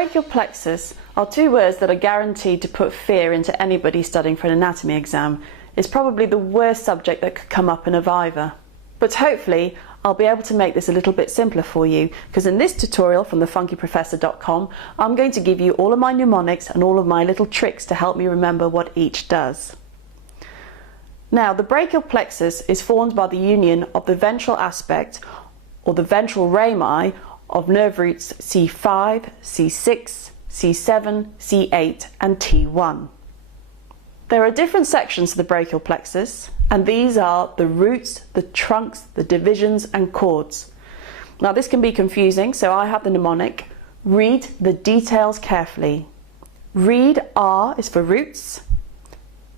brachial plexus are two words that are guaranteed to put fear into anybody studying for an anatomy exam. It's probably the worst subject that could come up in a Viva. But hopefully I'll be able to make this a little bit simpler for you, because in this tutorial from thefunkyprofessor.com I'm going to give you all of my mnemonics and all of my little tricks to help me remember what each does. Now, the brachial plexus is formed by the union of the ventral aspect, or the ventral rami, of nerve roots C5, C6, C7, C8 and T1. There are different sections to the brachial plexus, and these are the roots, the trunks, the divisions and chords. Now this can be confusing, so I have the mnemonic: read the details carefully. Read R is for roots,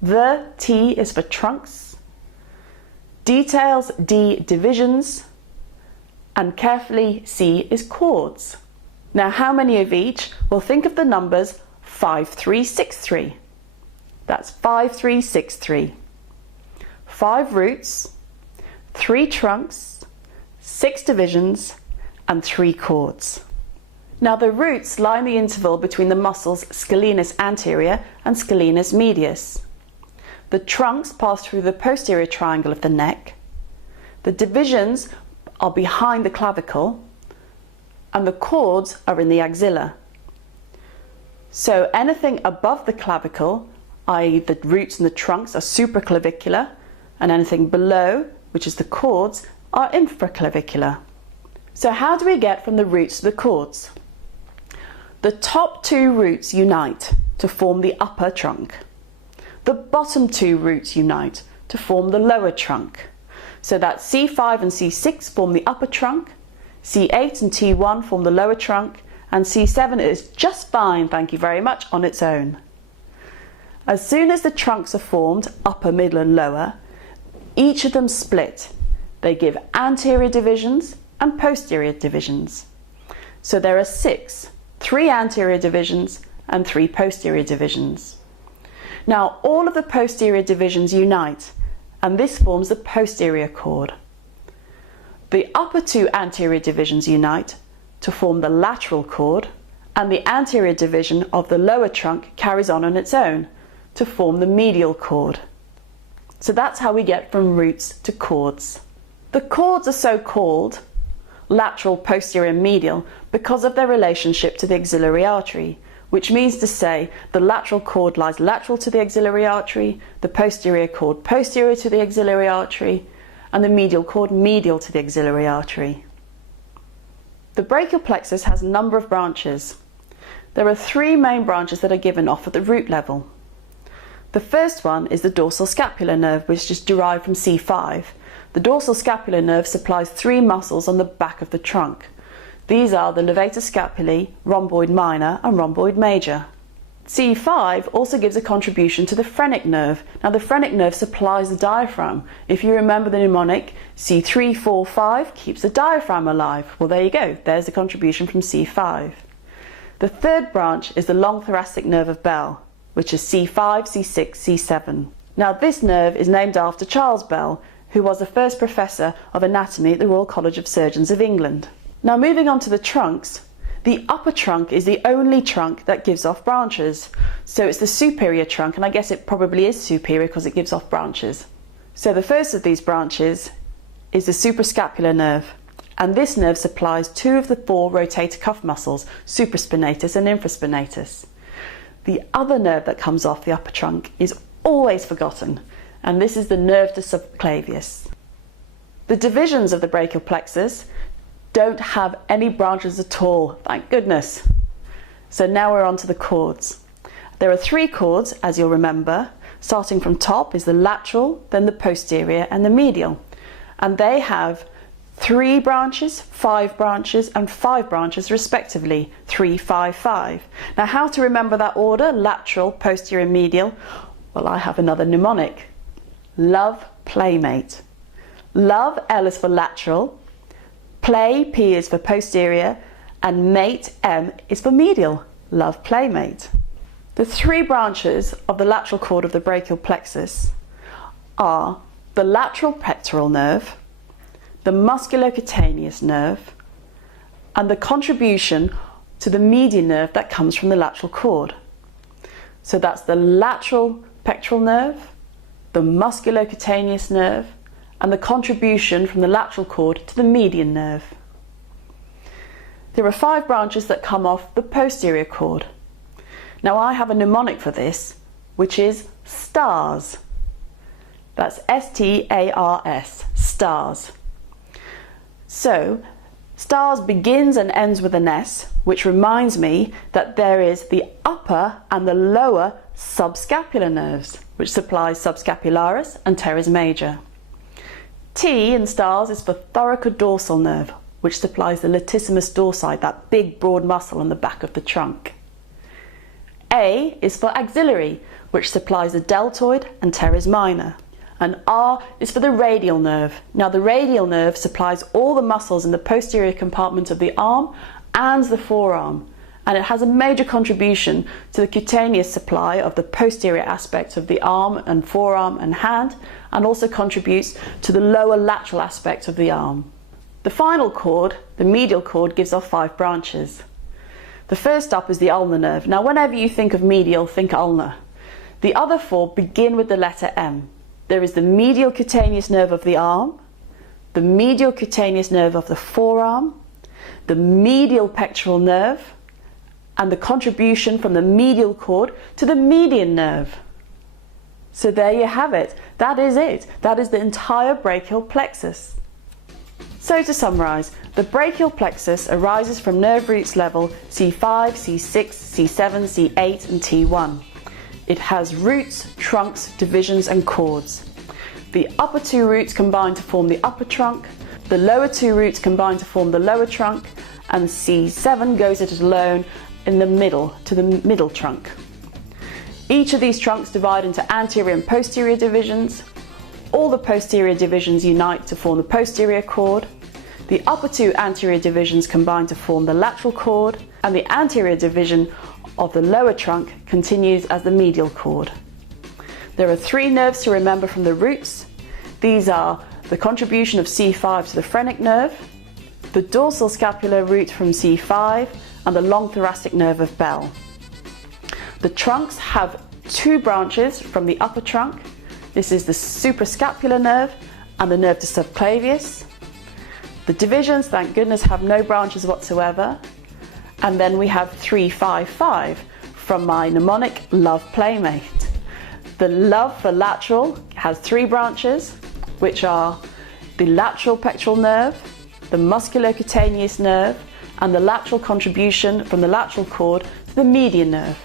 the T is for trunks, details D divisions, and carefully C is chords. Now how many of each? Well, think of the numbers 5363. That's 5363. 5 roots, 3 trunks, 6 divisions and 3 chords. Now the roots lie in the interval between the muscles scalenus anterior and scalenus medius. The trunks pass through the posterior triangle of the neck. The divisions are behind the clavicle, and the chords are in the axilla. So anything above the clavicle, i.e. the roots and the trunks, are supraclavicular, and anything below, which is the chords, are infraclavicular. So how do we get from the roots to the chords? The top 2 roots unite to form the upper trunk. The bottom 2 roots unite to form the lower trunk. So that C5 and C6 form the upper trunk, C8 and T1 form the lower trunk, and C7 is just fine, thank you very much, on its own. As soon as the trunks are formed, upper, middle and lower, each of them split. They give anterior divisions and posterior divisions. So there are 6, 3 anterior divisions and 3 posterior divisions. Now all of the posterior divisions unite, and this forms the posterior chord. The upper 2 anterior divisions unite to form the lateral chord, and the anterior division of the lower trunk carries on its own to form the medial chord. So that's how we get from roots to chords. The chords are so called lateral, posterior and medial because of their relationship to the axillary artery, which means to say the lateral chord lies lateral to the axillary artery, the posterior chord posterior to the axillary artery, and the medial chord medial to the axillary artery. The brachial plexus has a number of branches. There are 3 main branches that are given off at the root level. The first one is the dorsal scapular nerve, which is derived from C5. The dorsal scapular nerve supplies 3 muscles on the back of the trunk. These are the levator scapulae, rhomboid minor and rhomboid major. C5 also gives a contribution to the phrenic nerve. Now the phrenic nerve supplies the diaphragm. If you remember the mnemonic, C3, 4, 5 keeps the diaphragm alive. Well, there you go, there's the contribution from C5. The third branch is the long thoracic nerve of Bell, which is C5, C6, C7. Now this nerve is named after Charles Bell, who was the first professor of anatomy at the Royal College of Surgeons of England. Now moving on to the trunks, the upper trunk is the only trunk that gives off branches. So it's the superior trunk, and I guess it probably is superior because it gives off branches. So the first of these branches is the suprascapular nerve, and this nerve supplies 2 of the 4 rotator cuff muscles, supraspinatus and infraspinatus. The other nerve that comes off the upper trunk is always forgotten, and this is the nerve de subclavius. The divisions of the brachial plexus don't have any branches at all, thank goodness. So now we're on to the chords. There are 3 chords, as you'll remember. Starting from top is the lateral, then the posterior and the medial. And they have 3 branches, 5 branches and 5 branches respectively, 3, 5, 5. Now how to remember that order, lateral, posterior, medial? Well, I have another mnemonic. Love, playmate. Love, L is for lateral, play, P is for posterior, and mate, M is for medial. Love, playmate. The 3 branches of the lateral chord of the brachial plexus are the lateral pectoral nerve, the musculocutaneous nerve, and the contribution to the median nerve that comes from the lateral cord. So that's the lateral pectoral nerve, the musculocutaneous nerve, and the contribution from the lateral cord to the median nerve. There are 5 branches that come off the posterior cord. Now I have a mnemonic for this, which is STARS. That's S-T-A-R-S, STARS. So, STARS begins and ends with an S, which reminds me that there is the upper and the lower subscapular nerves, which supplies subscapularis and teres major. T in STARS is for thoracodorsal nerve, which supplies the latissimus dorsi, that big broad muscle on the back of the trunk. A is for axillary, which supplies the deltoid and teres minor. And R is for the radial nerve. Now the radial nerve supplies all the muscles in the posterior compartment of the arm and the forearm, and it has a major contribution to the cutaneous supply of the posterior aspects of the arm and forearm and hand, and also contributes to the lower lateral aspect of the arm. The final cord, the medial cord, gives off 5 branches. The first up is the ulnar nerve. Now whenever you think of medial, think ulnar. The other 4 begin with the letter M. There is the medial cutaneous nerve of the arm, the medial cutaneous nerve of the forearm, the medial pectoral nerve, and the contribution from the medial cord to the median nerve. So there you have it. That is it. That is the entire brachial plexus. So to summarise, the brachial plexus arises from nerve roots level C5, C6, C7, C8 and T1. It has roots, trunks, divisions and cords. The upper 2 roots combine to form the upper trunk, the lower 2 roots combine to form the lower trunk, and C7 goes it alone in the middle to the middle trunk. Each of these trunks divide into anterior and posterior divisions. All the posterior divisions unite to form the posterior cord. The upper 2 anterior divisions combine to form the lateral cord, and the anterior division of the lower trunk continues as the medial cord. There are 3 nerves to remember from the roots. These are the contribution of C5 to the phrenic nerve, the dorsal scapular root from C5, and the long thoracic nerve of Bell. The trunks have 2 branches from the upper trunk. This is the suprascapular nerve and the nerve to subclavius. The divisions, thank goodness, have no branches whatsoever. And then we have 3-5-5 from my mnemonic Love Playmate. The love for lateral has 3 branches, which are the lateral pectoral nerve, the musculocutaneous nerve, and the lateral contribution from the lateral cord to the median nerve.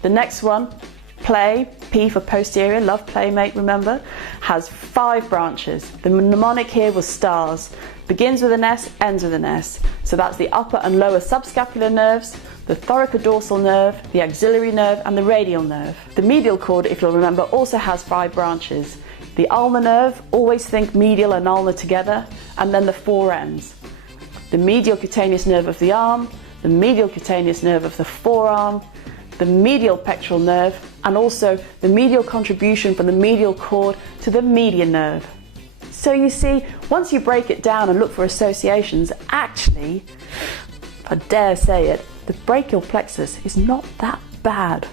The next one, play, P for posterior, Love Playmate, remember, has 5 branches. The mnemonic here was STARS. Begins with an S, ends with an S. So that's the upper and lower subscapular nerves, the thoracodorsal nerve, the axillary nerve, and the radial nerve. The medial cord, if you'll remember, also has 5 branches. The ulnar nerve, always think medial and ulnar together, and then the 4 ends. The medial cutaneous nerve of the arm, the medial cutaneous nerve of the forearm, the medial pectoral nerve, and also the medial contribution from the medial cord to the median nerve. So you see, once you break it down and look for associations, actually, if I dare say it, the brachial plexus is not that bad.